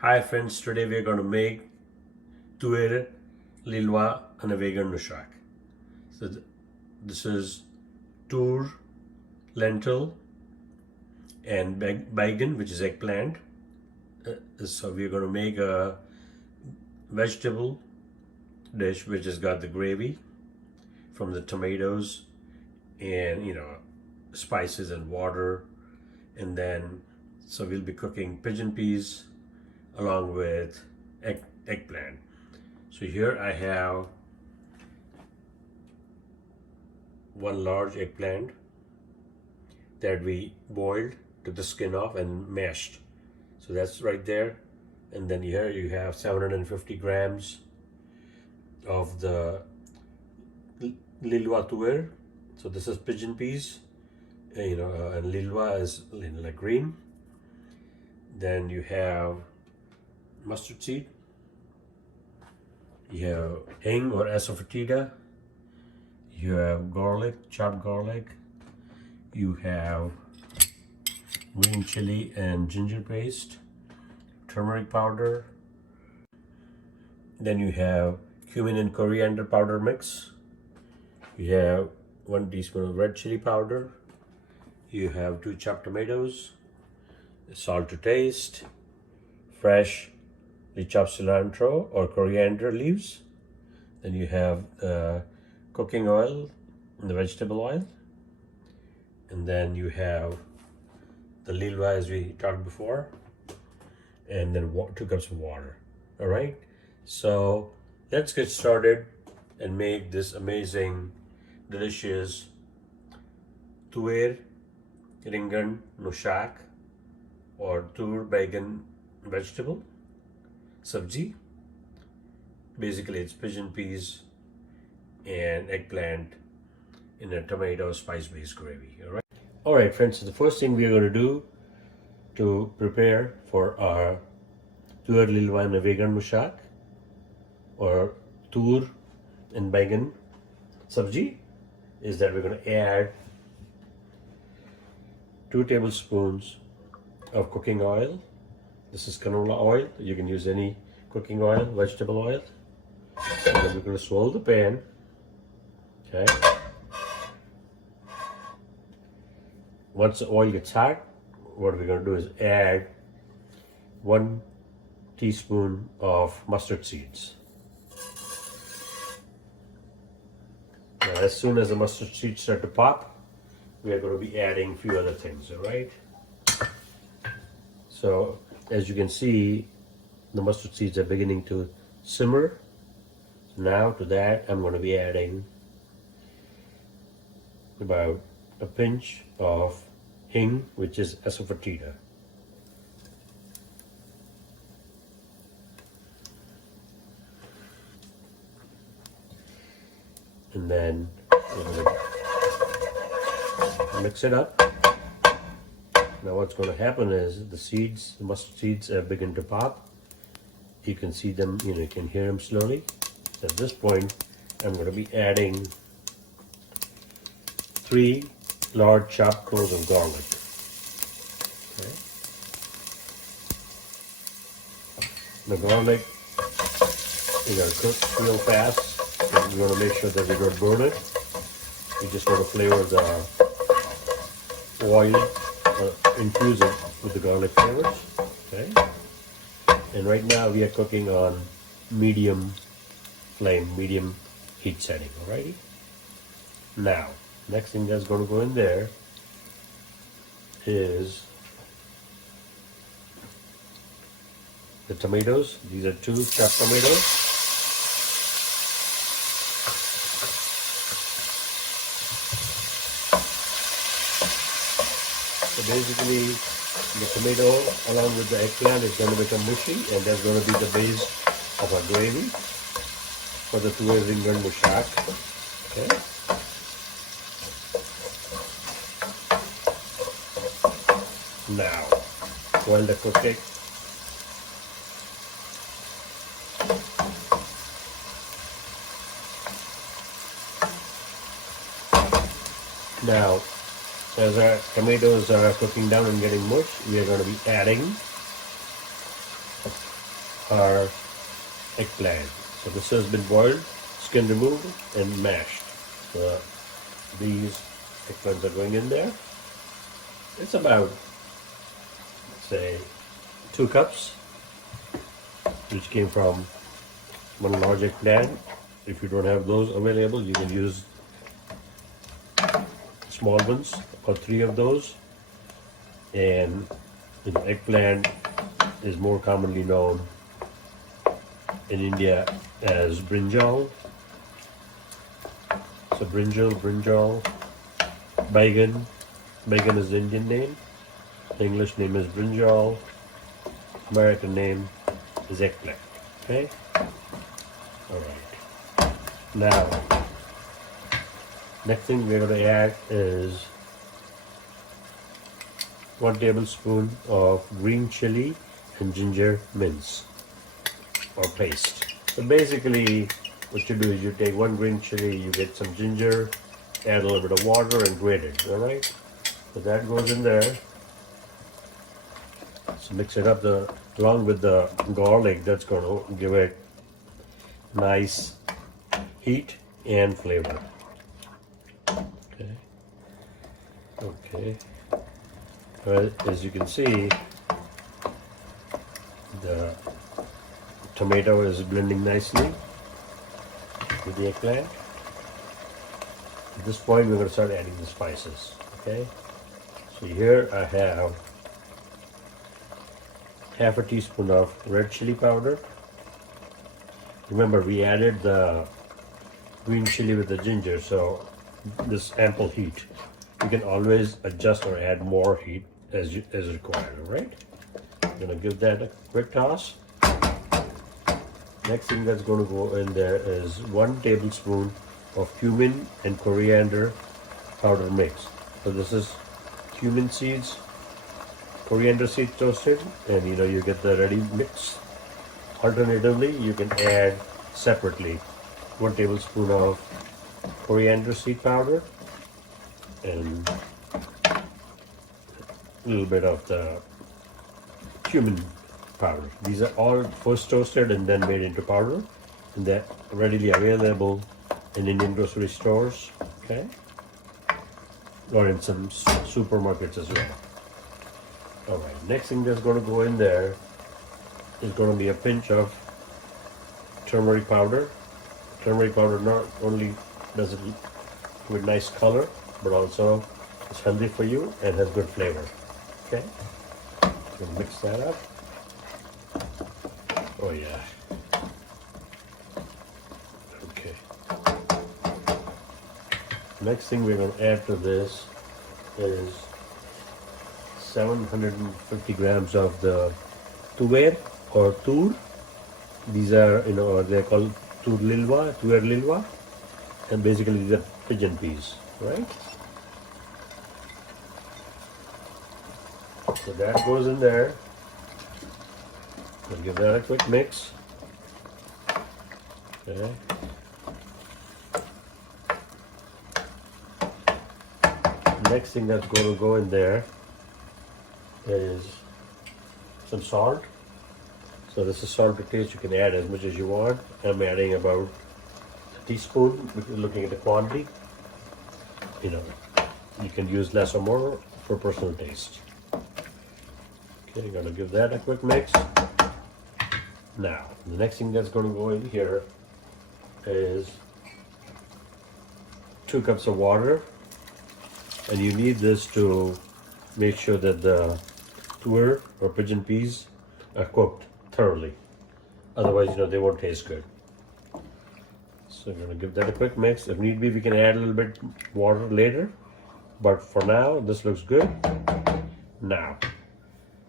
Hi friends, today we are going to make Tuver, Lilva and a vegan Shaak. So this is Toor, lentil and baigan, which is eggplant. So we are going to make a vegetable dish which has got the gravy from the tomatoes and spices and water, and then so we'll be cooking pigeon peas along with eggplant. So here I have one large eggplant that we boiled, took the skin off and mashed. So that's right there. And then here you have 750 grams of the Lilva Tuver. So this is pigeon peas, and Lilva is like green. Then you have mustard seed. You have Hing or Asafoetida. You have garlic, chopped garlic. You have green chili and ginger paste, turmeric powder. Then you have cumin and coriander powder mix. You have 1 teaspoon of red chili powder. You have 2 chopped tomatoes, salt to taste, fresh chopped cilantro or coriander leaves. Then you have cooking oil and the vegetable oil. And then you have the Lilva as we talked before. And then 2 cups of water. All right. So let's get started and make this amazing, delicious Tuver, Ringan, Shaak or Toor Baigan vegetable Sabzi. Basically it's pigeon peas and eggplant in a tomato spice-based gravy. All right friends, so the first thing we are going to do to prepare for our Tuver, Lilva and a vegan Shaak or Toor and Baigan Sabzi is that we're going to add 2 tablespoons of cooking oil. This is canola oil. You can use any cooking oil, vegetable oil. And then we're going to swirl the pan. Okay. Once the oil gets hot, what we're going to do is add 1 teaspoon of mustard seeds. Now, as soon as the mustard seeds start to pop, we are going to be adding a few other things, all right? So, as you can see, the mustard seeds are beginning to simmer. So now to that, I'm going to be adding about a pinch of Hing, which is Asafoetida. And then we're going to mix it up. Now what's going to happen is the mustard seeds begin to pop. You can see them, you can hear them slowly. At this point, I'm going to be adding 3 large chopped cloves of garlic. Okay. The garlic is going to cook real fast. So you want to make sure that you don't burn it. You just want to flavor the oil. Infuse it with the garlic flavors. Okay. And right now we are cooking on medium flame, medium heat setting. Alrighty. Now, next thing that's going to go in there is the tomatoes. These are 2 chopped tomatoes. So basically, the tomato along with the eggplant is going to become mushy, and that's going to be the base of our gravy for the Tuver Ringan Shaak. Okay. Now, while the cooking, now as our tomatoes are cooking down and getting mushed, we are going to be adding our eggplant. So this has been boiled, skin removed, and mashed. So these eggplants are going in there. It's about, say, 2 cups, which came from one large eggplant. If you don't have those available, you can use small ones or 3 of those. And eggplant is more commonly known in India as Brinjal. So Brinjal, Baigan. Baigan is the Indian name. The English name is Brinjal. American name is eggplant. Okay? Alright. Now, next thing we're going to add is 1 tablespoon of green chili and ginger mince or paste. So basically what you do is you take 1 green chili, you get some ginger, add a little bit of water and grate it, alright? So that goes in there. So mix it up along with the garlic. That's going to give it nice heat and flavor. Okay. As you can see, the tomato is blending nicely with the eggplant. At this point, we're going to start adding the spices. Okay. So here I have half a teaspoon of red chili powder. Remember, we added the green chili with the ginger, so this ample heat. You can always adjust or add more heat as required. All right. I'm gonna give that a quick toss. Next thing that's going to go in there is 1 tablespoon of cumin and coriander powder mix. So this is cumin seeds, coriander seeds toasted, and you get the ready mix. Alternatively, you can add separately 1 tablespoon of coriander seed powder and a little bit of the cumin powder. These are all first toasted and then made into powder, and they're readily available in Indian grocery stores, okay, or in some supermarkets as well. All right, next thing that's going to go in there is going to be a pinch of turmeric powder. Turmeric powder not only does it with nice color, but also it's healthy for you and has good flavor. Okay, so mix that up. Oh yeah. Okay. Next thing we're going to add to this is 750 grams of the Tuver or Toor. These are, they're called Tuver Lilva, and basically these are pigeon peas, right? So that goes in there. I'll give that a quick mix. Okay. Next thing that's going to go in there is some salt. So this is salt to taste. You can add as much as you want. I'm adding about a teaspoon, looking at the quantity. You can use less or more for personal taste. Okay, I'm gonna give that a quick mix. Now, the next thing that's going to go in here is 2 cups of water, and you need this to make sure that the tuver or pigeon peas are cooked thoroughly. Otherwise, they won't taste good. So I'm going to give that a quick mix. If need be, we can add a little bit water later, but for now, this looks good. Now,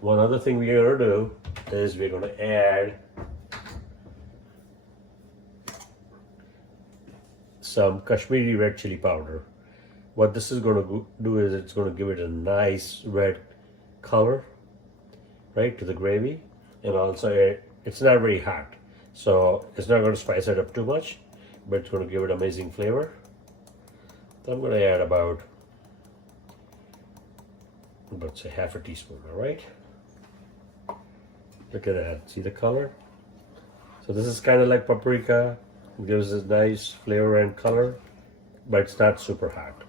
one other thing we're going to do is we're going to add some Kashmiri red chili powder. What this is going to do is it's going to give it a nice red color, right, to the gravy, and also it's not very hot, so it's not going to spice it up too much, but it's going to give it amazing flavor. So I'm going to add about say half a teaspoon. All right. Look at that. See the color? So this is kind of like paprika. It gives a nice flavor and color, but it's not super hot.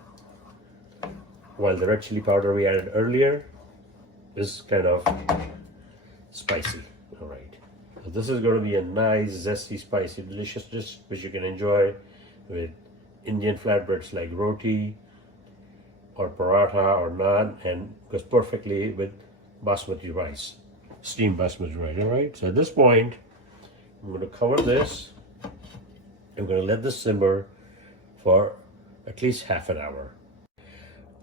While the red chili powder we added earlier is kind of spicy. All right. So this is going to be a nice, zesty, spicy, delicious dish which you can enjoy with Indian flatbreads like roti or paratha or naan, and goes perfectly with basmati rice, steamed basmati rice. All right. So at this point, I'm going to cover this. I'm going to let this simmer for at least half an hour.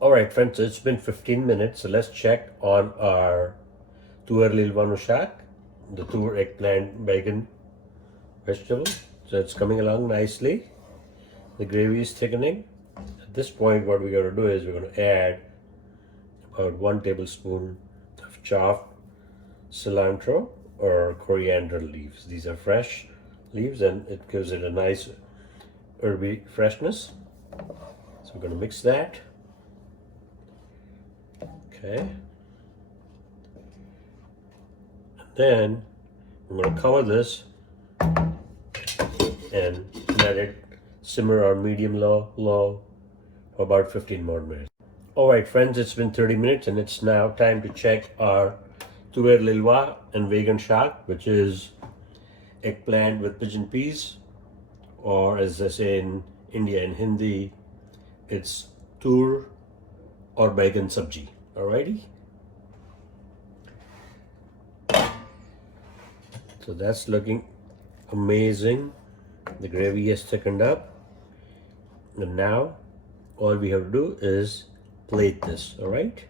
All right, friends, so it's been 15 minutes. So let's check on our Tuver Lilva Shaak, the Tuver eggplant baigan vegetable. So it's coming along nicely. The gravy is thickening. At this point, what we're going to do is we're going to add about 1 tablespoon of chopped cilantro or coriander leaves. These are fresh leaves and it gives it a nice herby freshness. So we're going to mix that. Okay. And then I'm going to cover this and let it simmer on medium low for about 15 more minutes. Alright friends, it's been 30 minutes and it's now time to check our Tuver Lilva and Baigan Shaak, which is eggplant with pigeon peas, or as I say in India in Hindi, it's Toor Baigan Sabzi. Alrighty. So that's looking amazing. The gravy is thickened up. And now all we have to do is plate this, alright?